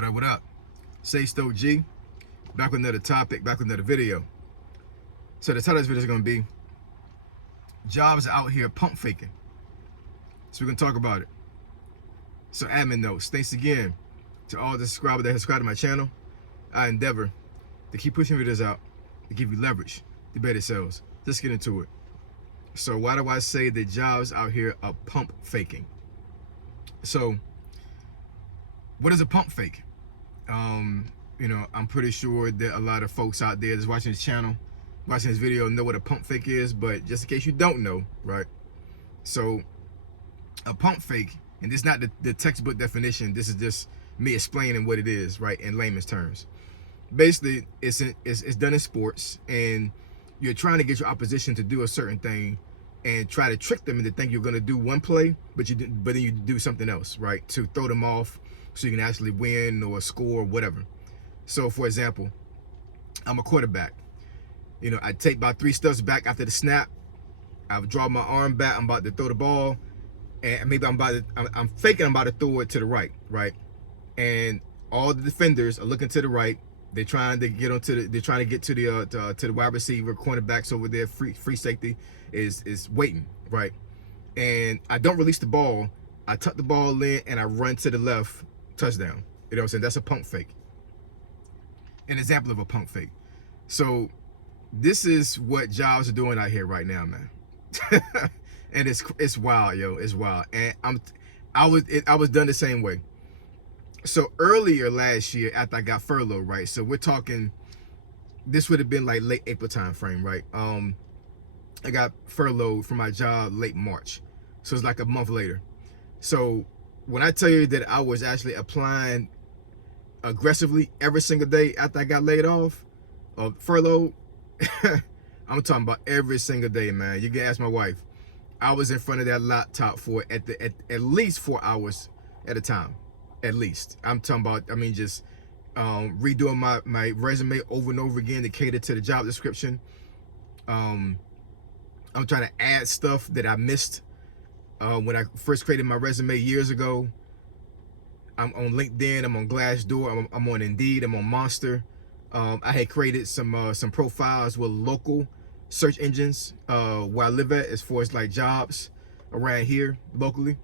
What up? Say Stoke G, back with another topic, back with another video. So the title of this video is going to be jobs out here pump faking. So we're going to talk about it. So admin notes, thanks again to all the subscribers that have subscribed to my channel. I endeavor to keep pushing videos out to give you leverage to better sales. Let's get into it. So why do I say that jobs out here are pump faking? So what is a pump fake? I'm pretty sure that a lot of folks out there that's watching this channel, watching this video, know what a pump fake is, but just in case you don't know, right? So a pump fake, and this is not the textbook definition, this is just me explaining what it is, right, in layman's terms. Basically, it's done in sports, and you're trying to get your opposition to do a certain thing and try to trick them into thinking you're going to do one play, but then you do something else, right, to throw them off so you can actually win or score or whatever. So, for example, I'm a quarterback. I take about 3 steps back after the snap. I draw my arm back. I'm about to throw the ball, and maybe I'm thinking I'm about to throw it to the right, and all the defenders are looking to the right. They're trying to get to the wide receiver. Cornerbacks over there, free safety is waiting, right? And I don't release the ball. I tuck the ball in and I run to the left, touchdown. You know what I'm saying? That's a pump fake. An example of a pump fake. So this is what jobs are doing out here right now, man. And it's wild, yo. It's wild. And I was done the same way. So earlier last year, after I got furloughed, right? So we're talking, this would have been like late April time frame, right? I got furloughed from my job late March. So it's like a month later. So when I tell you that I was actually applying aggressively every single day after I got laid off or furloughed, I'm talking about every single day, man. You can ask my wife. I was in front of that laptop for at least 4 hours at a time. At least. I'm talking about, just redoing my resume over and over again to cater to the job description. I'm trying to add stuff that I missed when I first created my resume years ago. I'm on LinkedIn, I'm on Glassdoor, I'm on Indeed, I'm on Monster. I had created some profiles with local search engines where I live at, as far as like jobs around here locally.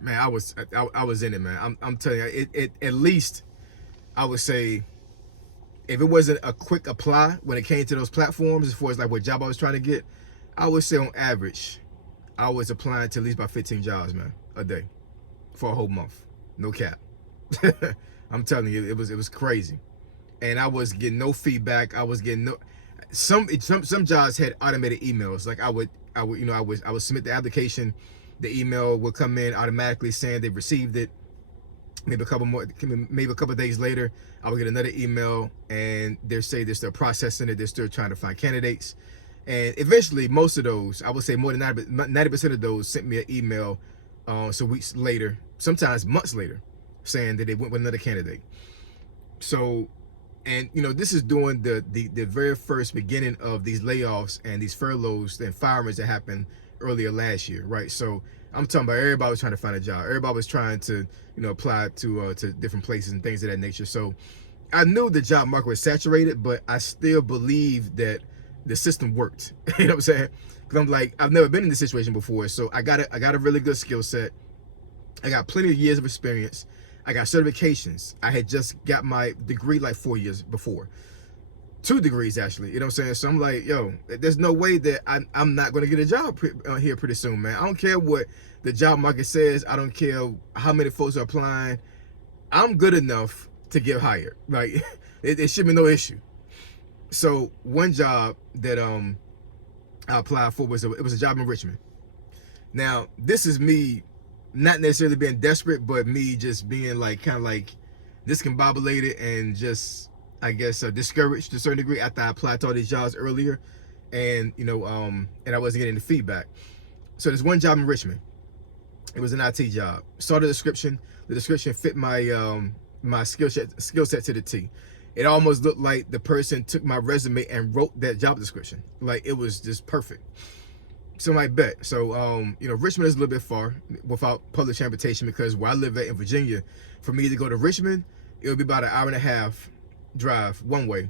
Man, I was in it, man. I'm telling you, it at least I would say, if it wasn't a quick apply when it came to those platforms, as far as like what job I was trying to get, I would say on average, I was applying to at least about 15 jobs, man, a day for a whole month. No cap. I'm telling you, it was crazy. And I was getting no feedback. I was getting some jobs had automated emails. Like I would submit the application, the email would come in automatically saying they received it. Maybe a couple days later, I would get another email and they say they're still processing it. They're still trying to find candidates. And eventually, most of those, I would say more than 90% of those, sent me an email some weeks later, sometimes months later, saying that they went with another candidate. So, and this is during the very first beginning of these layoffs and these furloughs and firings that happened earlier last year, right? So I'm talking about everybody was trying to find a job. Everybody was trying to, apply to different places and things of that nature. So I knew the job market was saturated, but I still believed that the system worked. You know what I'm saying? Because I'm like, I've never been in this situation before. So I got a really good skill set. I got plenty of years of experience. I got certifications. I had just got my degree like 4 years before. 2 degrees, actually. You know what I'm saying? So I'm like, yo, there's no way that I'm not going to get a job here pretty soon, man. I don't care what the job market says. I don't care how many folks are applying. I'm good enough to get hired. Like, it should be no issue. So one job that I applied for was a job in Richmond. Now, this is me not necessarily being desperate, but me just being like kind of like discombobulated and just, I guess, discouraged to a certain degree after I applied to all these jobs earlier, and and I wasn't getting the feedback. So there's one job in Richmond. It was an IT job. Saw the description. The description fit my my skill set to the T. It almost looked like the person took my resume and wrote that job description. Like, it was just perfect. So I bet. So Richmond is a little bit far without public transportation, because where I live at in Virginia, for me to go to Richmond, it would be about an hour and a half drive one way.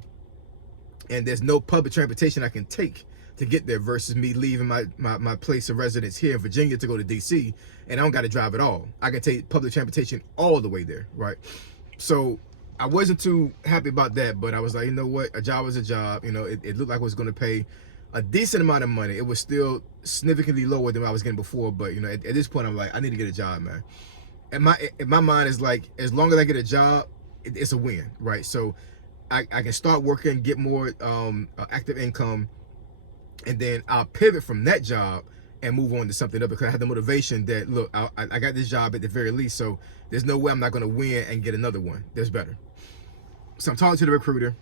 And there's no public transportation I can take to get there versus me leaving my place of residence here in Virginia to go to DC, and I don't got to drive at all. I can take public transportation all the way there, right? So I wasn't too happy about that, but I was like, you know what? A job was a job. It looked like it was going to pay a decent amount of money. It was still significantly lower than what I was getting before, but at this point, I'm like, I need to get a job, man. And my mind is like, as long as I get a job, it's a win, right? So I can start working, get more active income, and then I'll pivot from that job and move on to something else, because I have the motivation that, look, I got this job at the very least, so there's no way I'm not going to win and get another one that's better. So I'm talking to the recruiter.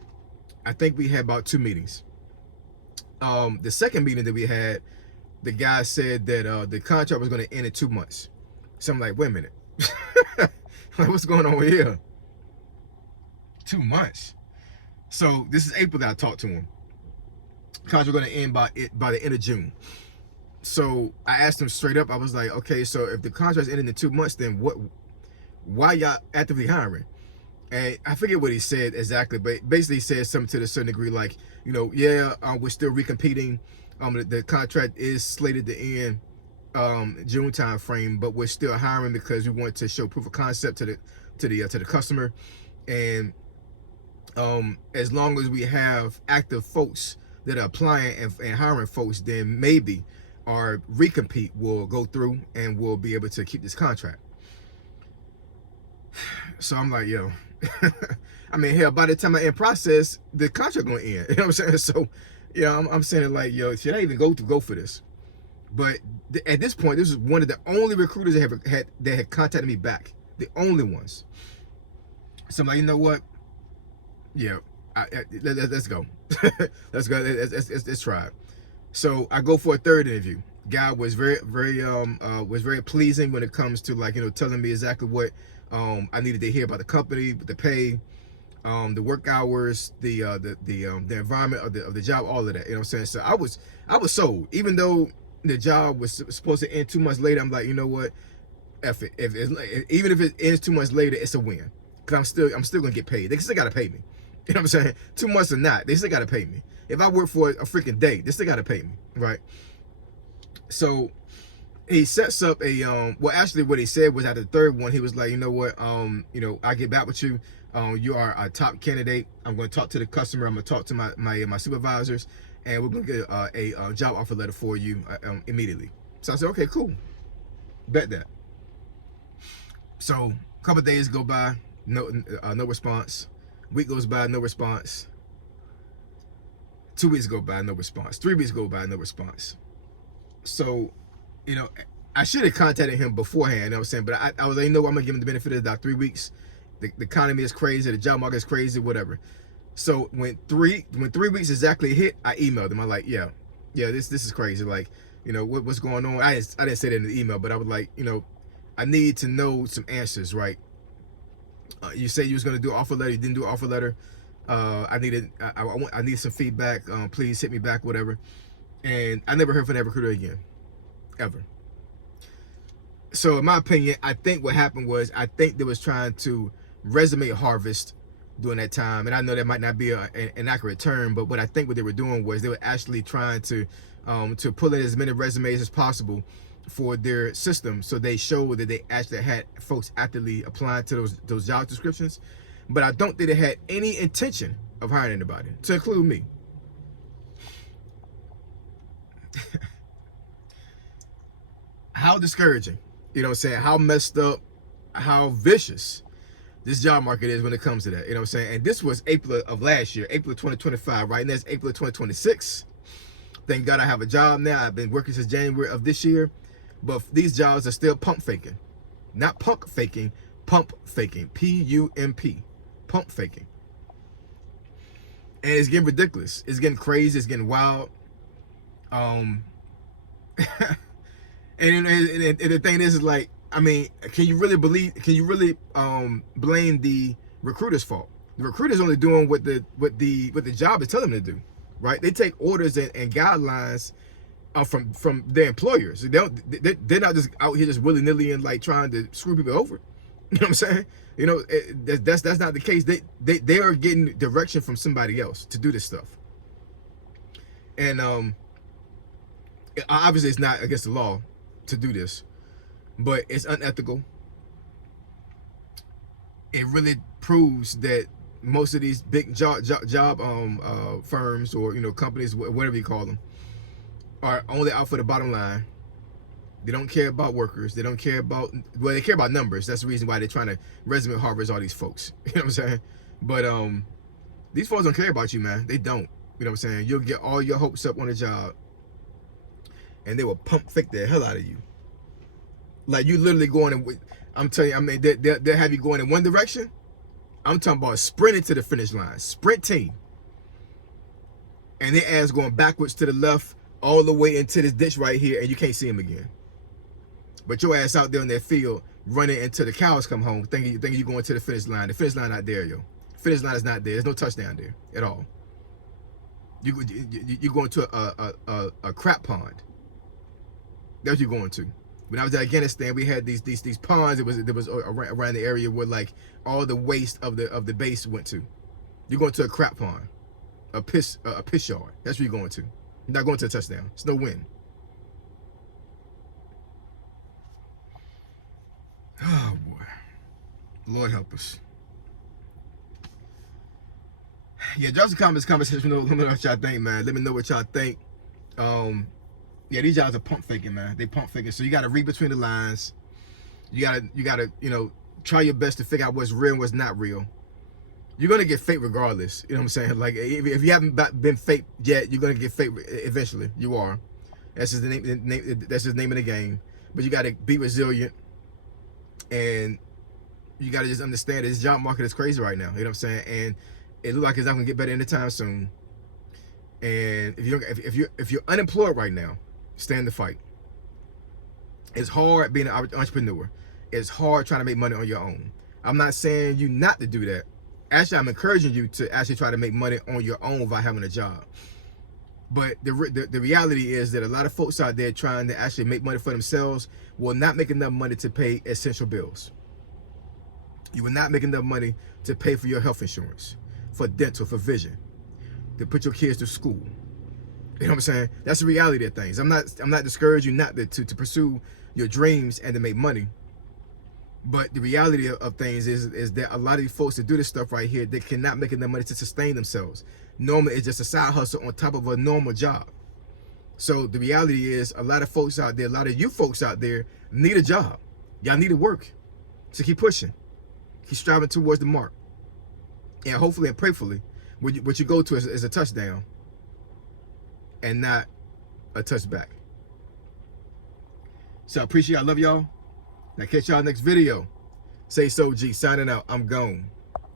I think we had about 2 meetings. The second meeting that we had, the guy said that the contract was going to end in 2 months. So I'm like, wait a minute. Like, what's going on here? 2 months. So this is April that I talked to him. Contract going to end by the end of June. So I asked him straight up. I was like, okay, so if the contract's ending in 2 months, then why y'all actively hiring? And I forget what he said exactly, but basically he said something to a certain degree, like, we're still recompeting. The contract is slated to end June time frame, but we're still hiring because we want to show proof of concept to the customer. And as long as we have active folks that are applying and hiring folks, then maybe our recompete will go through and we'll be able to keep this contract. So I'm like, yo, I mean, hell, by the time I end process, the contract gonna end. You know what I'm saying? So, I'm saying it like, yo, should I even go for this? But at this point, this is one of the only recruiters that had contacted me back. The only ones. So I'm like, you know what? Yeah, let's go. Let's go. Let's try it. So I go for a third interview. Guy was very pleasing when it comes to, like, telling me exactly what I needed to hear about the company, the pay, the work hours, the environment of the job, all of that. You know what I'm saying? So I was sold. Even though the job was supposed to end 2 months later, I'm like, you know what? F it. Even if it ends 2 months later, it's a win. Cause I'm still gonna get paid. They still gotta pay me. You know what I'm saying? 2 months or not, they still gotta pay me. If I work for a freaking day, they still gotta pay me, right? So he sets up a well, actually what he said was, at the third one, he was like, you know what, I'll get back with you. You are a top candidate. I'm going to talk to the customer. I'm going to talk to my supervisors, and we're going to get a job offer letter for you immediately. So I said, okay, cool. Bet that. So a couple of days go by, no response. Week goes by, no response. 2 weeks go by, no response. 3 weeks go by, no response. So, I should have contacted him beforehand, you know what I'm saying? But I was like, I'm going to give him the benefit of the doubt. 3 weeks. The economy is crazy. The job market is crazy, whatever. So when 3 weeks exactly hit, I emailed him. I'm like, yeah, this is crazy. Like, what's going on? I didn't say that in the email, but I was like, I need to know some answers, right? You say you was going to do an offer letter. You didn't do an offer letter. I needed some feedback. Please hit me back, whatever. And I never heard from that recruiter again, ever. So in my opinion, I think what happened was, I think they was trying to resume harvest during that time. And I know that might not be an accurate term, but what I think what they were doing was they were actually trying to pull in as many resumes as possible for their system, so they showed that they actually had folks actively applying to those job descriptions. But I don't think they had any intention of hiring anybody, to include me. How discouraging, you know what I'm saying? How messed up, how vicious this job market is when it comes to that, you know what I'm saying? And this was April of last year, April of 2025, right? And that's April of 2026. Thank God I have a job now. I've been working since January of this year, but these jobs are still pump faking. Not punk faking, pump faking. P-U-M-P. Pump faking. And it's getting ridiculous. It's getting crazy. It's getting wild. And the thing is like, I mean, can you really blame the recruiter's fault? The recruiter's only doing what the job is telling them to do, right? They take orders and guidelines from their employers. They're not just out here just willy-nilly and like trying to screw people over. You know what I'm saying? You know, that's not the case. They are getting direction from somebody else to do this stuff. And obviously it's not against the law to do this, but it's unethical. It really proves that most of these big job firms, or companies, whatever you call them, are only out for the bottom line. They don't care about workers. They don't care about, well, they care about numbers. That's the reason why they're trying to resume harvest all these folks. You know what I'm saying? But these folks don't care about you, man. They don't. You know what I'm saying? You'll get all your hopes up on a job, and they will pump fake the hell out of you. Like, you literally going in, I'm telling you, I mean, they'll have you going in one direction. I'm talking about sprinting to the finish line, sprinting, and their ass going backwards to the left all the way into this ditch right here, and you can't see them again. But your ass out there in that field running until the cows come home, thinking you're going to the finish line. The finish line not there, yo. The finish line is not there. There's no touchdown there at all. You're going to a crap pond. That's what you're going to. When I was in Afghanistan, we had these ponds. There was around the area where like all the waste of the base went to. You're going to a crap pond, a piss yard. That's where you're going to. You're not going to a touchdown. It's no win. Oh boy, Lord help us. Yeah, drop some comments, conversation. Let me know what y'all think, man. Let me know what y'all think. Yeah, these guys are pump faking, man. They pump faking. So you got to read between the lines. You gotta, try your best to figure out what's real and what's not real. You're gonna get fake regardless. You know what I'm saying? Like, if you haven't been fake yet, you're gonna get fake eventually. You are. That's just the name. That's just the name of the game. But you gotta be resilient, and you gotta just understand that this job market is crazy right now. You know what I'm saying? And it looks like it's not gonna get better anytime soon. And if you're unemployed right now, stand the fight. It's hard being an entrepreneur. It's hard trying to make money on your own. I'm not saying you not to do that. Actually, I'm encouraging you to actually try to make money on your own without having a job. But the reality is that a lot of folks out there trying to actually make money for themselves will not make enough money to pay essential bills. You will not make enough money to pay for your health insurance, for dental, for vision, to put your kids to school. You know what I'm saying? That's the reality of things. I'm not discouraging you not to pursue your dreams and to make money. But the reality of things is that a lot of these folks that do this stuff right here, they cannot make enough money to sustain themselves. Normally, it's just a side hustle on top of a normal job. So the reality is, a lot of folks out there, a lot of you folks out there need a job. Y'all need to work. So keep pushing. Keep striving towards the mark. And hopefully and prayerfully, what you go to is a touchdown and not a touchback. So I appreciate y'all. I love y'all. Now catch y'all next video. Say so, G. Signing out. I'm gone.